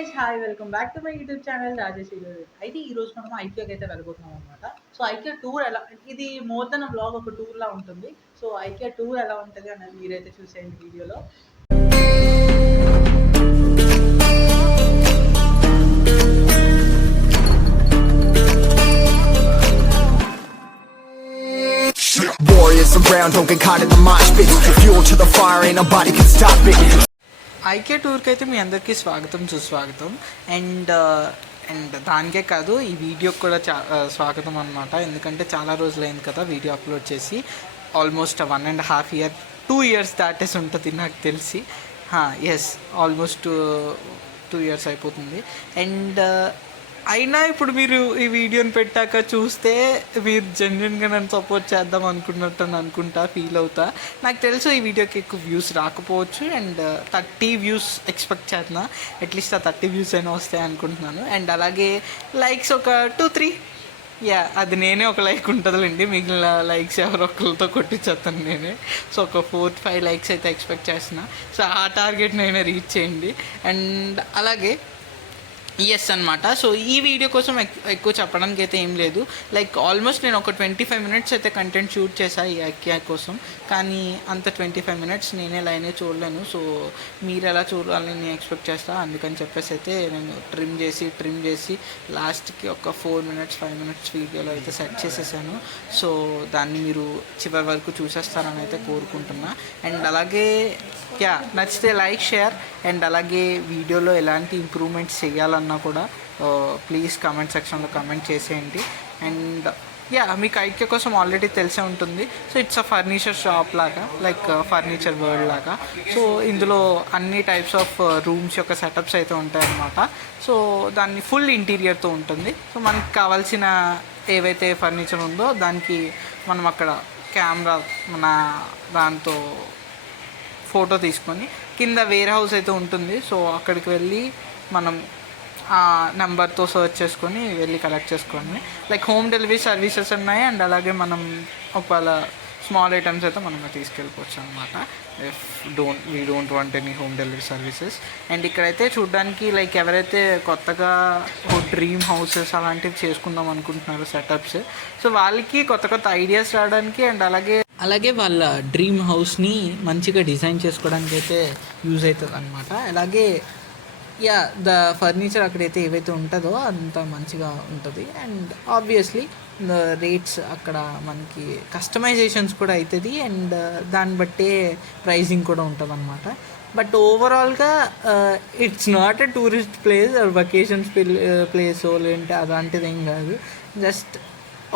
Guys hi welcome back to my YouTube channel Rajesh గారు. అయితే ఈ రోజు మనం ఐక్యూకి అయితే వెళ్ళిపోతున్నాం అనమాట. సో ఐక్యూ టూర్ ఎలా, ఇది మోర్ దెన్ బ్లాగ్, ఒక టూర్ లా ఉంటుంది. సో ఐక్యూ టూర్ ఎలా ఉంటుంది అనేది మీరైతే చూసేయండి వీడియోలో. Warriors around, don't get caught in the mosh pit. Fuel to the fire, ain't nobody can stop it. IQ టూర్కి అయితే మీ అందరికీ స్వాగతం సుస్వాగతం. అండ్ దానికే కాదు, ఈ వీడియోకి కూడా స్వాగతం అనమాట. ఎందుకంటే చాలా రోజులైంది కదా వీడియో అప్లోడ్ చేసి. ఆల్మోస్ట్ 1.5 year 2 years దాటేసి ఉంటుంది నాకు తెలిసి. ఎస్, ఆల్మోస్ట్ 2 years అయిపోతుంది. అండ్ అయినా ఇప్పుడు మీరు ఈ వీడియోని పెట్టాక చూస్తే మీరు జెన్యున్గా నన్ను సపోర్ట్ చేద్దాం అనుకున్నట్టు అనుకుంటా, ఫీల్ అవుతా. నాకు తెలుసు ఈ వీడియోకి ఎక్కువ వ్యూస్ రాకపోవచ్చు. అండ్ 30 views ఎక్స్పెక్ట్ చేస్తున్నా. అట్లీస్ట్ ఆ 30 views అయినా వస్తాయి అనుకుంటున్నాను. అండ్ అలాగే లైక్స్ ఒక 2-3, అది నేనే ఒక లైక్ ఉంటుందిలేండి, మిగిలిన లైక్స్ ఎవరో ఒకరితో కొట్టించేస్తాను నేనే. సో ఒక 4-5 likes అయితే ఎక్స్పెక్ట్ చేస్తున్నా. సో ఆ టార్గెట్ నేనే రీచ్ చేయండి. అండ్ అలాగే ఎస్ అనమాట. సో ఈ వీడియో కోసం ఎక్కువ చెప్పడానికి అయితే ఏం లేదు. లైక్ ఆల్మోస్ట్ నేను ఒక 25 minutes అయితే కంటెంట్ షూట్ చేశాను ఈ ఐక్యా కోసం. కానీ అంత 25 minutes నేనే లైనే చూడలేను. సో మీరు ఎలా చూడాలని నేను ఎక్స్పెక్ట్ చేస్తాను. అందుకని చెప్పేసి అయితే నేను ట్రిమ్ చేసి లాస్ట్కి ఒక 4 minutes 5 minutes వీడియోలో అయితే సెట్ చేసేసాను. సో దాన్ని మీరు చివరి వరకు చూసేస్తారని అయితే కోరుకుంటున్నా. అండ్ అలాగే నచ్చితే లైక్, షేర్. అండ్ అలాగే వీడియోలో ఎలాంటి ఇంప్రూవ్మెంట్స్ చేయాలన్నా కూడా ప్లీజ్ కామెంట్ సెక్షన్లో కామెంట్ చేసేయండి. అండ్ మీకు ఐక్య కోసం ఆల్రెడీ తెలిసే ఉంటుంది. So it's a furniture shop లాగా, లైక్ ఫర్నిచర్ వరల్డ్ లాగా. సో ఇందులో అన్ని టైప్స్ ఆఫ్ రూమ్స్ యొక్క సెటప్స్ అయితే ఉంటాయన్నమాట. సో దాన్ని ఫుల్ ఇంటీరియర్తో ఉంటుంది. సో మనకి కావాల్సిన ఏవైతే ఫర్నిచర్ ఉందో దానికి మనం అక్కడ కెమెరా మన దాంతో ఫోటో తీసుకొని కింద వేర్ హౌస్ అయితే ఉంటుంది. సో అక్కడికి వెళ్ళి మనం ఆ నెంబర్తో సర్చ్ చేసుకొని వెళ్ళి కలెక్ట్ చేసుకోండి. లైక్ హోమ్ డెలివరీ సర్వీసెస్ ఉన్నాయి. అండ్ అలాగే మనం ఒకవేళ స్మాల్ ఐటమ్స్ అయితే మనం తీసుకెళ్ళిపోవచ్చు అనమాట. If we don't want any home delivery services. And ఇక్కడైతే చూడడానికి లైక్ ఎవరైతే కొత్తగా డ్రీమ్ హౌసెస్ అలాంటివి చేసుకుందాం అనుకుంటున్నారో సెటప్స్, సో వాళ్ళకి కొత్త ఐడియాస్ రావడానికి అండ్ అలాగే వాళ్ళ డ్రీమ్ హౌస్ని మంచిగా డిజైన్ చేసుకోవడానికి అయితే యూజ్ అవుతుంది అనమాట. అలాగే ద ఫర్నిచర్ అక్కడైతే ఏవైతే ఉంటుందో అంత మంచిగా ఉంటుంది. అండ్ ఆబ్వియస్లీ రేట్స్ అక్కడ మనకి కస్టమైజేషన్స్ కూడా అవుతుంది. అండ్ దాన్ని బట్టే ప్రైజింగ్ కూడా ఉంటుంది అనమాట. బట్ ఓవరాల్గా it's not a tourist place or vacations place లేదంటే అలాంటిది ఏం కాదు. జస్ట్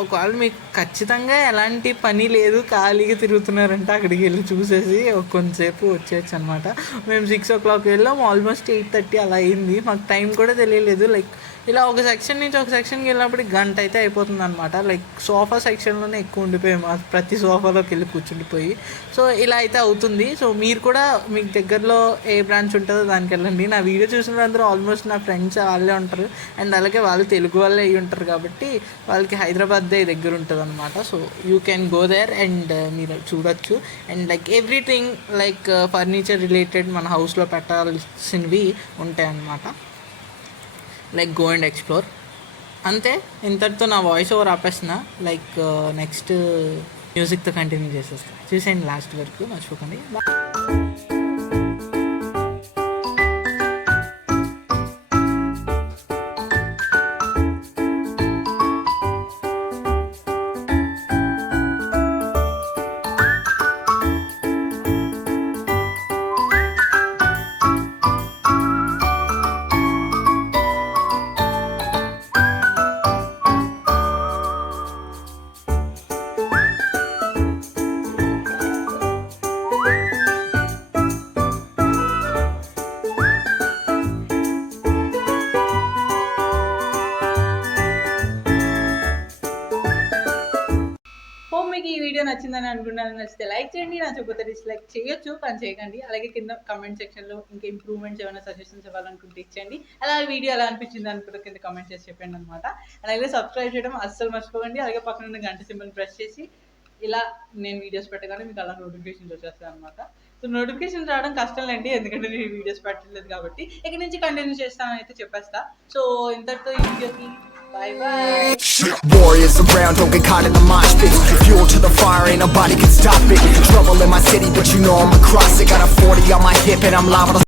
ఒకవేళ మీకు ఖచ్చితంగా ఎలాంటి పని లేదు, ఖాళీగా తిరుగుతున్నారంటే అక్కడికి వెళ్ళి చూసేసి కొంతసేపు వచ్చేయచ్చు అనమాట. మేము 6 o'clock వెళ్ళాం, ఆల్మోస్ట్ 8:30 అలా అయింది. మాకు టైం కూడా తెలియలేదు. లైక్ ఇలా ఒక సెక్షన్ నుంచి ఒక సెక్షన్కి వెళ్ళినప్పుడు గంట అయితే అయిపోతుంది అనమాట. లైక్ సోఫా సెక్షన్లోనే ఎక్కువ ఉండిపోయాం, ప్రతి సోఫాలోకి వెళ్ళి కూర్చుండిపోయి. సో ఇలా అయితే అవుతుంది. సో మీరు కూడా మీకు దగ్గరలో ఏ బ్రాంచ్ ఉంటుందో దానికి వెళ్ళండి. నా వీడియో చూసిన అందరూ ఆల్మోస్ట్ నా ఫ్రెండ్స్ వాళ్ళే ఉంటారు. అండ్ అలాగే వాళ్ళు తెలుగు వాళ్ళే అయ్యి ఉంటారు కాబట్టి వాళ్ళకి హైదరాబాద్దే దగ్గర ఉంటుంది అనమాట. So you can go there and మీరు చూడొచ్చు. And like everything like furniture related మన హౌస్లో పెట్టాల్సినవి ఉంటాయి అన్నమాట. Like go and explore. అంతే, ఇంతటితో నా వాయిస్ ఓవర్ ఆపేస్తున్నా. లైక్ నెక్స్ట్ మ్యూజిక్తో కంటిన్యూ చేసేస్తాను. చూసేయండి లాస్ట్ వరకు, మర్చిపోకండి. మీకు ఈ వీడియో నచ్చిందని అనుకున్నాను. నచ్చితే లైక్ చేయండి, నచ్చకపోతే డిస్లైక్ చేయొచ్చు, కానీ చేయకండి. అలాగే కింద కమెంట్ సెక్షన్లో ఇంకా ఇంప్రూవ్మెంట్స్ ఏమైనా సజెషన్స్ ఇవ్వాలనుకుంటే ఇచ్చండి. అలాగే వీడియో ఎలా అనిపించింది అనుకుంటే కింద కమెంట్ చేసి చెప్పండి అనమాట. అలాగే సబ్స్క్రైబ్ చేయడం అస్సలు మర్చిపోకండి. అలాగే పక్కన ఉన్న గంట సింబల్ ప్రెస్ చేసి ఇలా నేను వీడియోస్ పెట్టగానే మీకు అలా నోటిఫికేషన్స్ వచ్చేస్తాయి అనమాట. సో నోటిఫికేషన్ రావడం కష్టం లేండి, ఎందుకంటే నేను వీడియోస్ పెట్టలేదు కాబట్టి. ఇక్కడ నుంచి కంటిన్యూ చేస్తానని అయితే చెప్పేస్తా. సో ఇంతటితో ఈ వీడియోకి bye bye. Warriors around, don't get caught in the mosh pit. Fuel to the fire, ain't nobody can stop it. Trouble in my city, but you know I'm across it. Got a 40 on my hip and I'm liable to